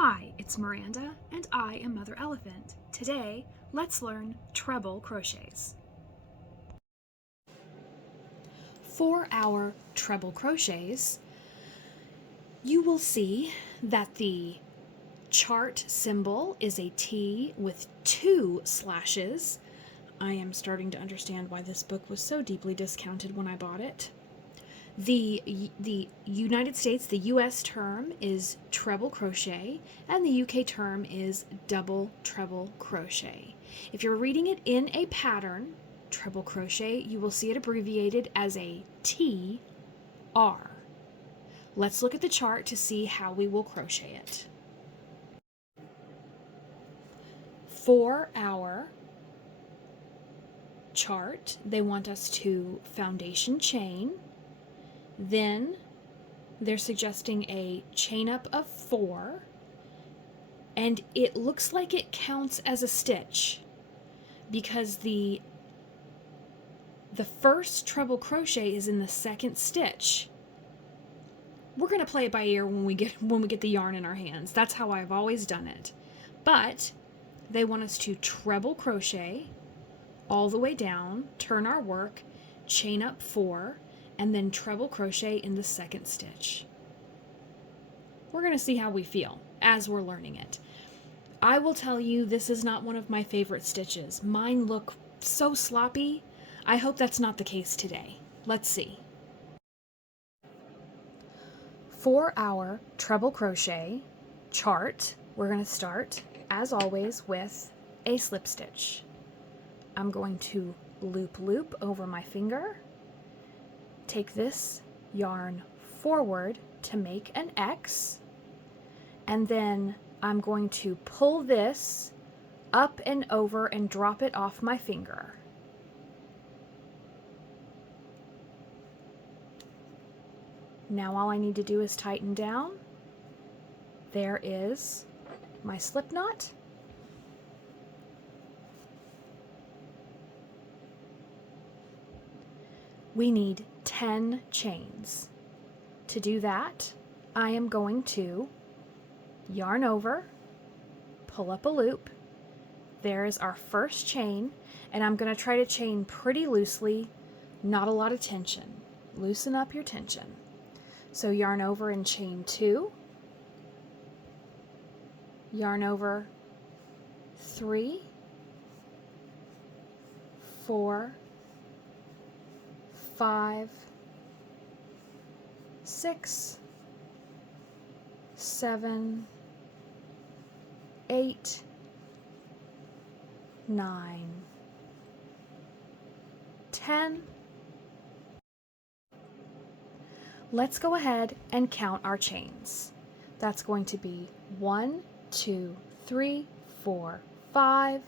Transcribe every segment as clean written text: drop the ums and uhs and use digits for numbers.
Hi, it's Miranda, and I am Mother Elephant. Today, let's learn treble crochets. For our treble crochets, you will see that the chart symbol is a T with 2 slashes. I am starting to understand why this book was so deeply discounted when I bought it. The United States, the US term is treble crochet, and the UK term is double treble crochet. If you're reading it in a pattern, treble crochet, you will see it abbreviated as a TR. Let's look at the chart to see how we will crochet it. For our chart, they want us to foundation chain. Then they're suggesting a chain up of 4, and it looks like it counts as a stitch because the first treble crochet is in the second stitch. We're going to play it by ear when we get the yarn in our hands. That's how I've always done it. But they want us to treble crochet all the way down, turn our work, chain up 4, and then treble crochet in the second stitch. We're going to see how we feel as we're learning it. I will tell you, this is not one of my favorite stitches. Mine look so sloppy. I hope that's not the case today. Let's see. For our treble crochet chart, we're going to start, as always, with a slip stitch. I'm going to loop over my finger, take this yarn forward to make an X, and then I'm going to pull this up and over and drop it off my finger. Now all I need to do is tighten down. There is my slip knot. We need 10 chains. To do that, I am going to yarn over, pull up a loop. There is our first chain, and I'm going to try to chain pretty loosely, not a lot of tension. Loosen up your tension. So yarn over and chain 2, yarn over 3, 4, 5, 6, 7, 8, 9, 10. Let's go ahead and count our chains. That's going to be 1, 2, 3, 4, 5,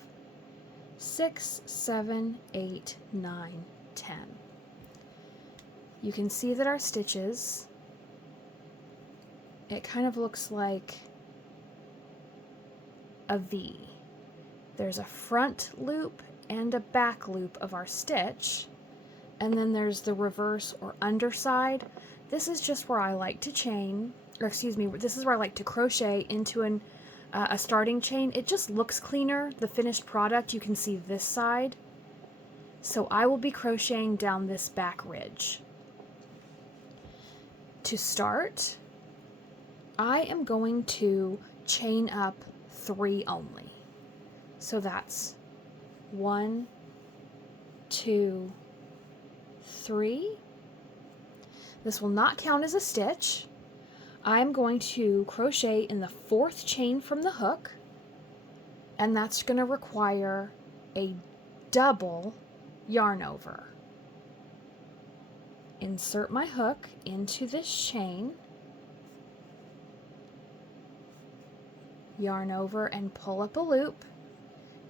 6, 7, 8, 9, 10. You can see that our stitches, it kind of looks like a V. There's a front loop and a back loop of our stitch, and then there's the reverse or underside. This is just where I like to chain, or excuse me, this is where I like to crochet into a starting chain. It just looks cleaner, the finished product. You can see this side. So I will be crocheting down this back ridge. To start, I am going to chain up 3 only. So that's 1, 2, 3. This will not count as a stitch. I'm going to crochet in the 4th chain from the hook, and that's going to require a double yarn over. Insert my hook into this chain, yarn over and pull up a loop.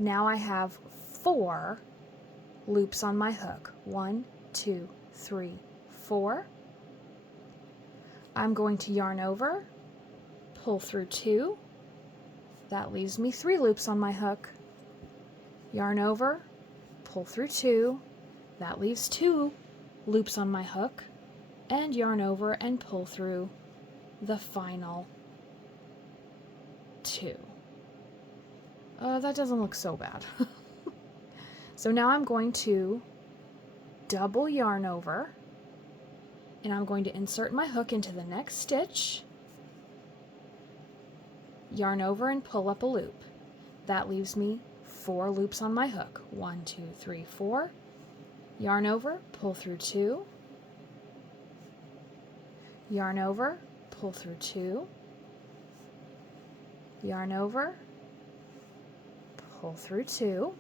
Now I have 4 loops on my hook. 1, 2, 3, 4. I'm going to yarn over, pull through 2. That leaves me 3 loops on my hook. Yarn over, pull through 2. That leaves 2 loops on my hook, and yarn over and pull through the final 2. That doesn't look so bad. So now I'm going to double yarn over, and I'm going to insert my hook into the next stitch, yarn over and pull up a loop. That leaves me 4 loops on my hook. 1, 2, 3, 4. Yarn over, pull through 2. Yarn over, pull through 2. Yarn over, pull through 2.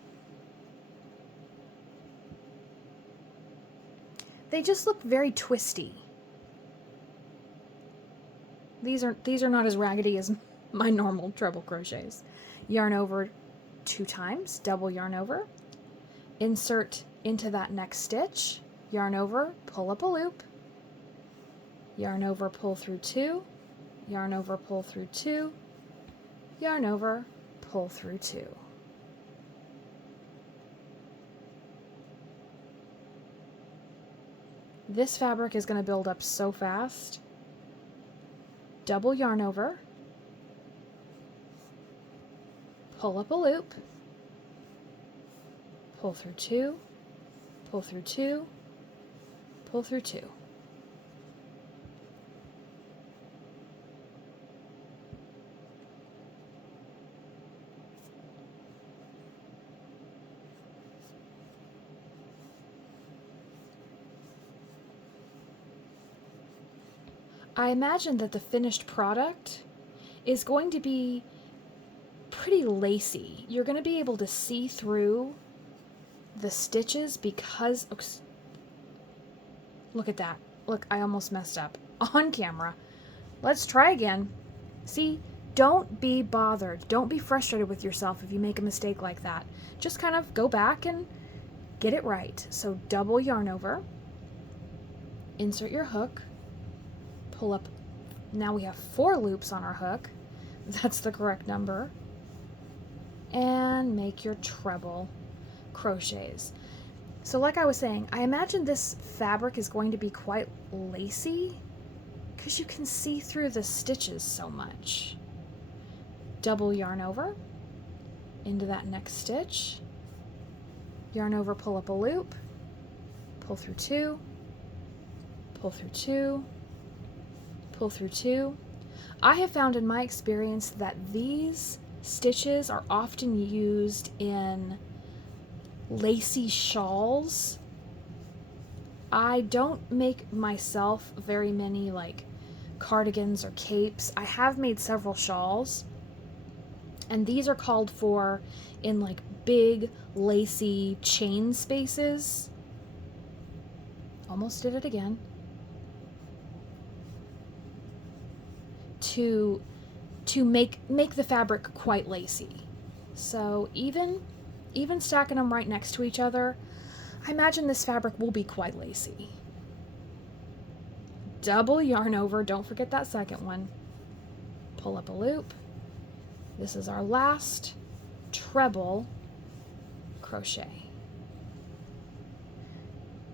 They just look very twisty. These are not as raggedy as my normal treble crochets. Yarn over 2 times, double yarn over, insert into that next stitch, yarn over, pull up a loop, yarn over, pull through 2, yarn over, pull through 2, yarn over, pull through 2. This fabric is going to build up so fast. Double yarn over, pull up a loop, pull through 2, pull through 2, pull through 2. I imagine that the finished product is going to be pretty lacy. You're going to be able to see through the stitches because, oops, look at that. Look, I almost messed up on camera. Let's try again. See, don't be bothered. Don't be frustrated with yourself if you make a mistake like that. Just kind of go back and get it right. So double yarn over, insert your hook, pull up. Now we have 4 loops on our hook. That's the correct number. And make your treble crochets. So like I was saying, I imagine this fabric is going to be quite lacy because you can see through the stitches so much. Double yarn over into that next stitch, yarn over, pull up a loop, pull through 2, pull through 2, pull through 2. I have found in my experience that these stitches are often used in lacy shawls. I don't make myself very many like cardigans or capes. I have made several shawls, and these are called for in like big lacy chain spaces. Almost did it again. To make the fabric quite lacy. So even stacking them right next to each other, I imagine this fabric will be quite lacy. Double yarn over, don't forget that second one. Pull up a loop. This is our last treble crochet.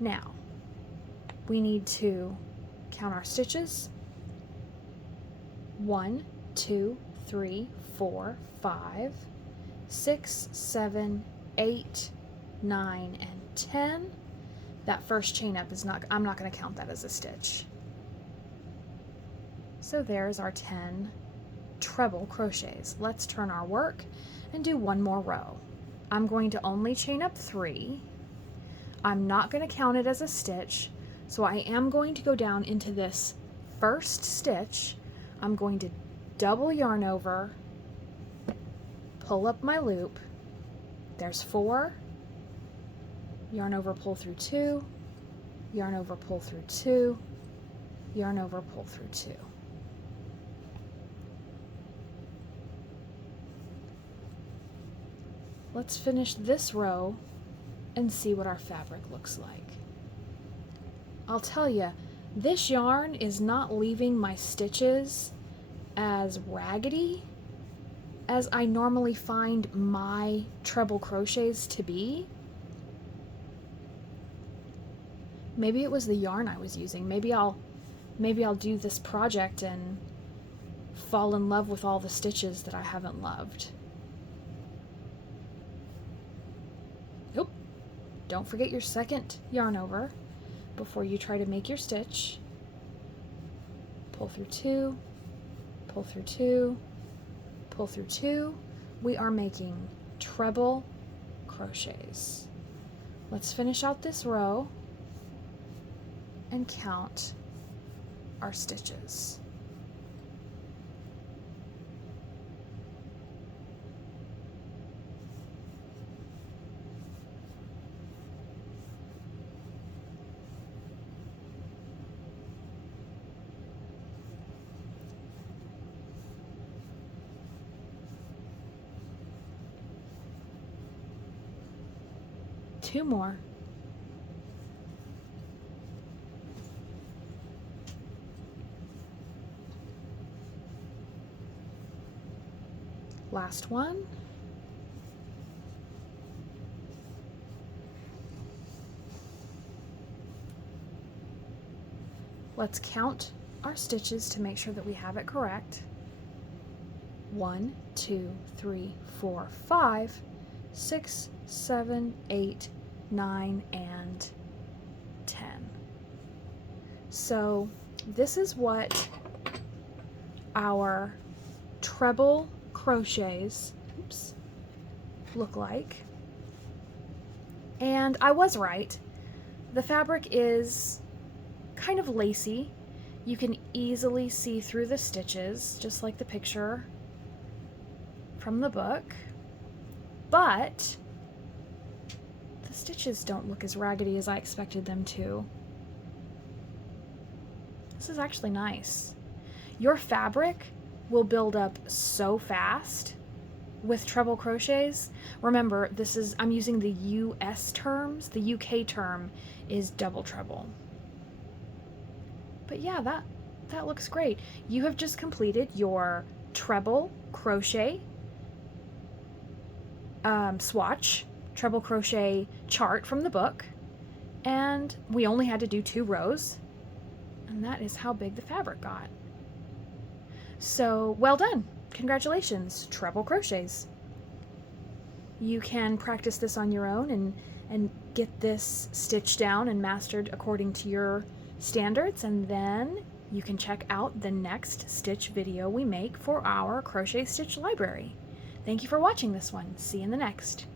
Now, we need to count our stitches. 1, 2, 3, 4, 5, 6, 7, 8, 9, and 10. That first chain up is I'm not going to count that as a stitch. So there's our 10 treble crochets. Let's turn our work and do one more row. I'm going to only chain up 3. I'm not going to count it as a stitch, so I am going to go down into this first stitch. I'm going to double yarn over, pull up my loop. There's 4. Yarn over, pull through 2. Yarn over, pull through 2. Yarn over, pull through 2. Let's finish this row and see what our fabric looks like. I'll tell you, this yarn is not leaving my stitches as raggedy as I normally find my treble crochets to be. Maybe it was the yarn I was using. Maybe I'll do this project and fall in love with all the stitches that I haven't loved. Oop. Don't forget your second yarn over before you try to make your stitch. Pull through 2, pull through 2, pull through 2. We are making treble crochets. Let's finish out this row and count our stitches. Two more. Last one. Let's count our stitches to make sure that we have it correct. 1, 2, 3, 4, 5, 6, 7, 8, 9, and 10. So this is what our treble crochets look like. And I was right. The fabric is kind of lacy. You can easily see through the stitches, just like the picture from the book. But the stitches don't look as raggedy as I expected them to. This is actually nice. Your fabric will build up so fast with treble crochets. Remember, I'm using the US terms. The UK term is double treble. But yeah, that looks great. You have just completed your treble crochet swatch, treble crochet chart from the book, and we only had to do 2 rows, and that is how big the fabric got. So well done. Congratulations, treble crochets. You can practice this on your own and get this stitched down and mastered according to your standards, and then you can check out the next stitch video we make for our Crochet Stitch Library. Thank you for watching this one. See you in the next.